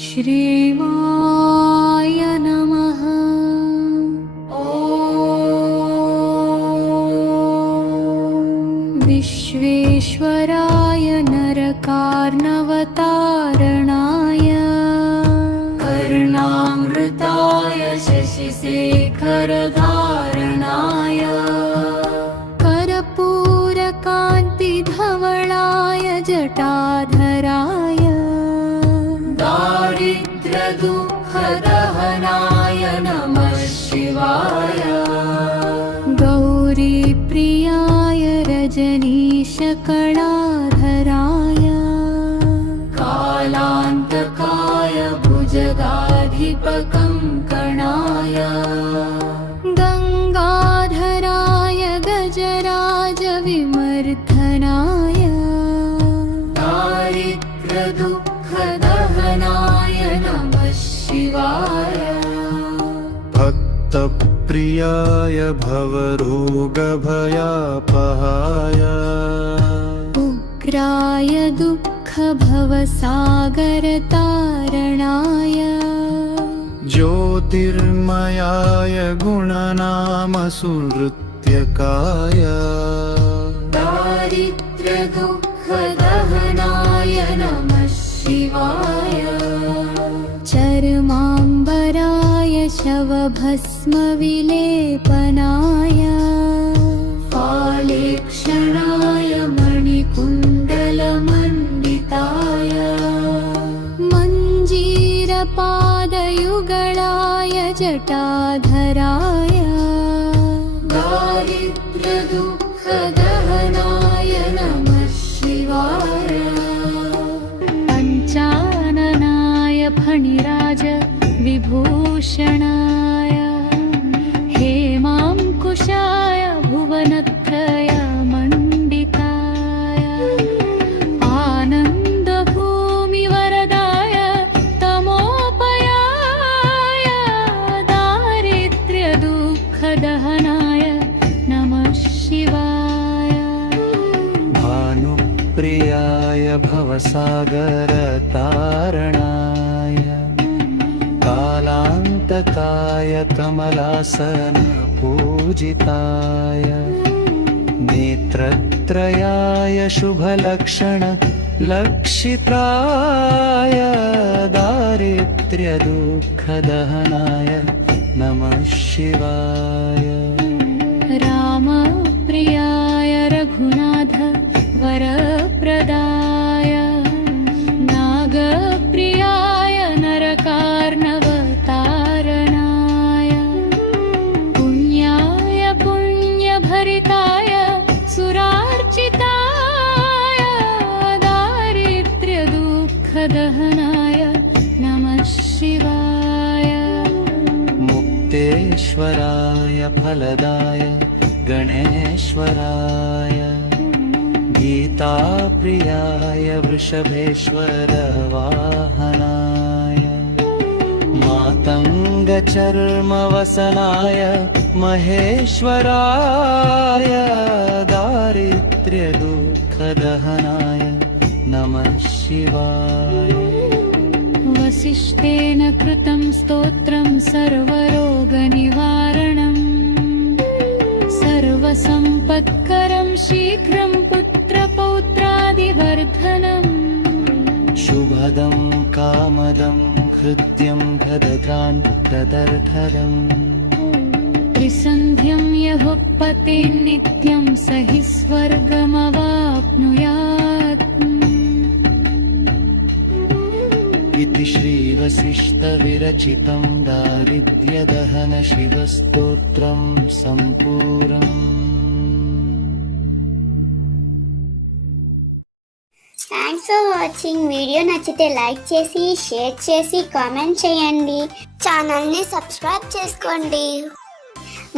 श्रीवाय नमः। ॐ विश्वेश्वराय नरकार्णवतारणाय कर्णामृताय शशिशेखरधारणाय कर्पूरकान्तिधवलाय जटाधराय दारिद्र्यदुःखदहनाय नमः शिवाय। गौरीप्रियाय रजनीशकलाधराय कालान्तकाय भुजगाधिपकङ्कणाय गङ्गाधराय गजराजविमर्दनाय दारिद्र्यदुःखदहनाय नमः शिवाय। भक्तप्रियाय भवरोगभयापहाय उग्राय दुःखभवसागरतारणाय ज्योतिर्मयाय गुणनामसुनृत्यकाय दारिद्र्यदुःखदहनाय नमः शिवाय। चर्माम्बराय शवभस्मविलेपनाय फालेक्षणाय मणिकुण्डलमण्डिताय मञ्जीरपादयुगलाय जटाधराय दारिद्र्यदुःखदहनाय नमः शिवाय। पञ्चाननाय फणिराज विभूषणाय हेमाङ्कुशाय भुवनत्रय मण्डिताय आनन्दभूमिवरदाय तमोपयाय दारिद्र्यदुःखदहनाय नमः शिवाय। भानुप्रियाय भवसागरतारणाय कालान्तकाय कमलासनपूजिताय नेत्रत्रयाय शुभलक्षणलक्षिताय दारिद्र्यदुःखदहनाय नमः शिवाय। रामप्रियाय रघुनाथ वरप्रदाय नागप्रियाय नरकार्णवतारणाय पुण्याय पुण्यभरिताय सुरार्चिताय दारिद्र्यदुःखदहनाय नमः शिवाय। मुक्तेश्वराय फलदाय गणेश्वराय गीताप्रियाय वृषभेश्वरवाहनाय मातङ्गचर्मवसनाय महेश्वराय दारिद्र्यदुःखदहनाय नमः शिवाय। वसिष्ठेन कृतं स्तोत्रं सर्वरोगनिवारणं सर्वसम्पत्करं शीघ्रं पुत्रपौत्रादिवर्धनम् शुभदं कामदं हृद्यं गदग्रान् तदर्थदम् त्रिसन्ध्यं यः पतेन्नित्यं स हि स्वर्गमवाप्नुयात्। इति श्रीवसिष्ठविरचितं दारिद्र्यदहन शिवस्तोत्रं सम्पूर्णम्। Thanks for watching. వీడియో నచ్చితే లైక్ చేసి షేర్ చేసి కామెంట్ చేయండి. ఛానల్ని సబ్స్క్రైబ్ చేసుకోండి.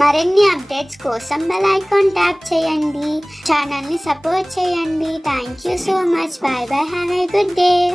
మరిన్ని అప్డేట్స్ కోసం బెల్ ఐకాన్ ట్యాప్ చేయండి. ఛానల్ని సపోర్ట్ చేయండి. Thank you so much. By by. Have a good day.